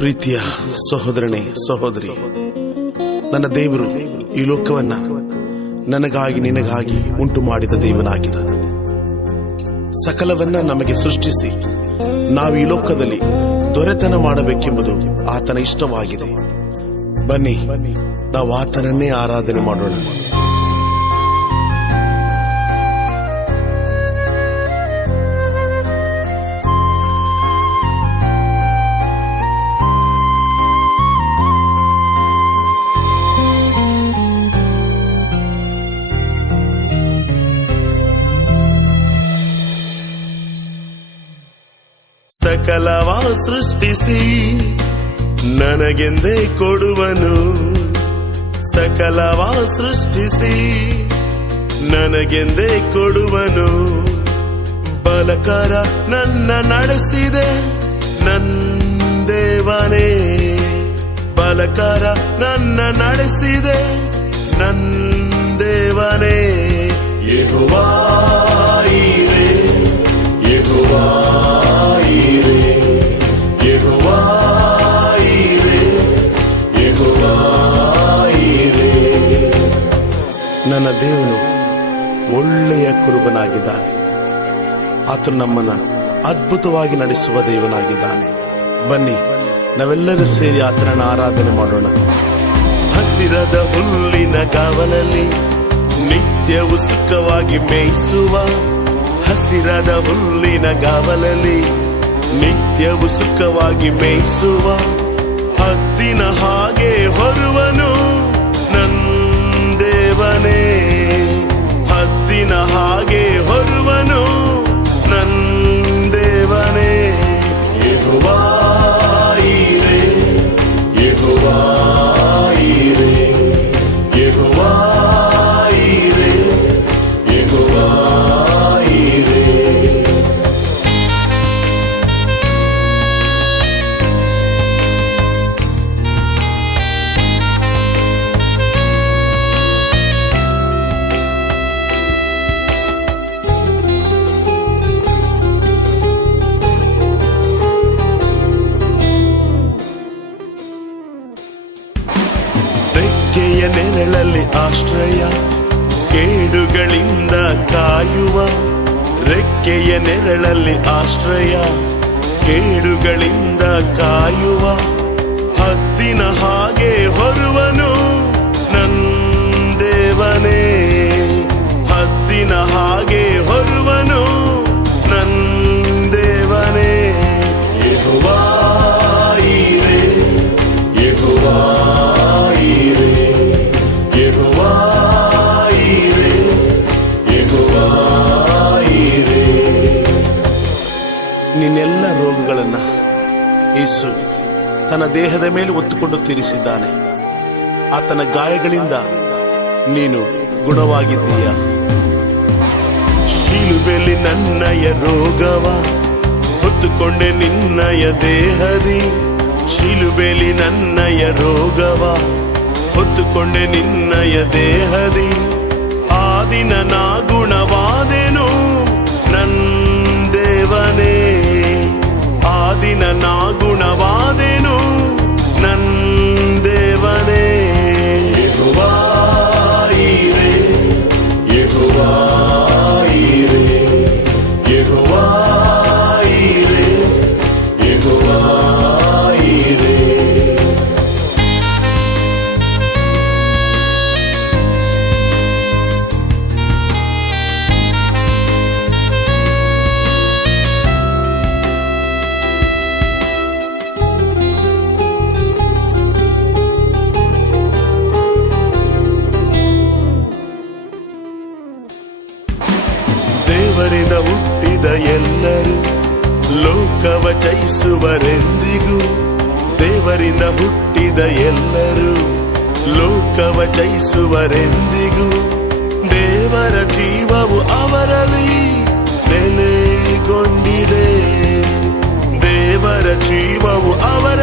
ಪ್ರೀತಿಯ ಸಹೋದರನೇ ಸಹೋದರಿ, ನನ್ನ ದೇವರು ಈ ಲೋಕವನ್ನ ನನಗಾಗಿ ನಿನಗಾಗಿ ಉಂಟು ಮಾಡಿದ ದೇವನಾಗಿದ್ದಾನೆ. ಸಕಲವನ್ನ ನಮಗೆ ಸೃಷ್ಟಿಸಿ ನಾವು ಈ ಲೋಕದಲ್ಲಿ ದೊರೆತನ ಮಾಡಬೇಕೆಂಬುದು ಆತನ ಇಷ್ಟವಾಗಿದೆ. ಬನ್ನಿ, ನಾವು ಆತನನ್ನೇ ಆರಾಧನೆ ಮಾಡೋಣ. ಸಕಲವ ಸೃಷ್ಟಿಸಿ ನನಗೆಂದೇ ಕೊಡುವನು, ಸಕಲವ ಸೃಷ್ಟಿಸಿ ನನಗೆಂದೇ ಕೊಡುವನು. ಬಲಕರ ನನ್ನ ನಡೆಸಿದೆ ನನ್ನ ದೇವನೇ, ಬಲಕರ ನನ್ನ ನಡೆಸಿದೆ ನನ್ನ ದೇವನೇ. ಯೆಹೋವಾ ಈರೆ, ಯೆಹೋವಾ ಈರೆ, ಯೆಹೋವಾ ಈರೆ, ಯೆಹೋವಾ ಈರೆ. ನನ್ನ ದೇವನು ಒಳ್ಳೆಯ ಕುರುಬನಾಗಿದ್ದಾನೆ. ಆತನು ನಮ್ಮನ್ನ ಅದ್ಭುತವಾಗಿ ನಡೆಸುವ ದೇವನಾಗಿದ್ದಾನೆ. ಬನ್ನಿ, ನಾವೆಲ್ಲರೂ ಸೇರಿ ಆತನನ್ನು ಆರಾಧನೆ ಮಾಡೋಣ. ಹಸಿರದ ಹುಲ್ಲಿನ ಕಾವಲಲ್ಲಿ ನಿತ್ಯವೂ ಸುಖವಾಗಿ ಮೇಯಿಸುವ, ಹಸಿರದ ಹುಲ್ಲಿನ ಗಾವಲಲ್ಲಿ ನಿತ್ಯವೂ ಸುಖವಾಗಿ ಮೇಯಿಸುವ, ಹದ್ದಿನ ಹಾಗೆ ಹೊರುವನು ನನ್ನ ದೇವನೇ, ಹದ್ದಿನ ಹಾಗೆ ಹೊರುವನು ನನ್ನ ದೇವನೇ. ಯೆಹೋವಾ ಈರೆ, ಯೆಹೋವಾ ಈರೆ, ಯೆಹೋವಾ ಈರೆ, ಯೆಹೋವಾ ಈರೆ. ರೆಕ್ಕೆಯ ನೆರಳಲ್ಲಿ ಆಶ್ರಯ, ಕೇಡುಗಳಿಂದ ಕಾಯುವ, ರೆಕ್ಕೆಯ ನೆರಳಲ್ಲಿ ಆಶ್ರಯ, ಕೇಡುಗಳಿಂದ ಕಾಯುವ, ಹದ್ದಿನ ಹಾಗೆ ಹೊರುವನು ನನ್ನ ದೇವನೇ, ಹದ್ದಿನ ಹಾಗೆ ಹೊರುವನು ನನ್ನ ದೇವನೇ. ಯೆಹೋವಾ ಈರೆ, ಯೆಹೋವಾ ಈರೆ, ಯೆಹೋವಾ ಈರೆ, ಯೆಹೋವಾ ಈರೆ. ನಿನ್ನೆಲ್ಲ ರೋಗಗಳನ್ನ ಯೇಸು ತನ್ನ ದೇಹದ ಮೇಲೆ ಹೊತ್ತುಕೊಂಡು ತೀರಿಸಿದ್ದಾನೆ. ಆತನ ಗಾಯಗಳಿಂದ ನೀನು ಗುಣವಾಗಿದ್ದೀಯ. ಶಿಲುಬೆಯಲ್ಲಿ ನನ್ನಯ ರೋಗವ ಹೊತ್ತುಕೊಂಡೆ ನಿನ್ನಯ ದೇಹದಿ, ಶಿಲುಬೆಯಲ್ಲಿ ನನ್ನಯ ರೋಗವ ಹೊತ್ತುಕೊಂಡೆ ನಿನ್ನಯ ದೇಹದಿ. ಆ ದಿನ ನಾ ಗುಣವಾದೆನು ನನ್ನ ದೇವನೇ, ಆ ದಿನ ನಾ ಗುಣವಾದೆನು ನನ್ನ ದೇವನೇ. ಯೆಹೋವಾ ಈರೆ, ಯೆಹೋವಾ ಈರೆ, ಯೆಹೋವಾ ಈರೆ, ಯೆಹೋವಾ ಈರೆ. ದೇವರಿಂದ ಹುಟ್ಟಿದ ಎಲ್ಲರೂ ಲೋಕವ ಜಯಿಸುವರೆಂದಿಗೂ, ದೇವರಿಂದ ಹುಟ್ಟಿದ ಎಲ್ಲರೂ ಲೋಕವ ಜಯಿಸುವರೆಂದಿಗೂ. ದೇವರ ಜೀವವು ಅವರಲ್ಲಿ ನೆಲೆಗೊಂಡಿದೆ, ದೇವರ ಜೀವವು ಅವರ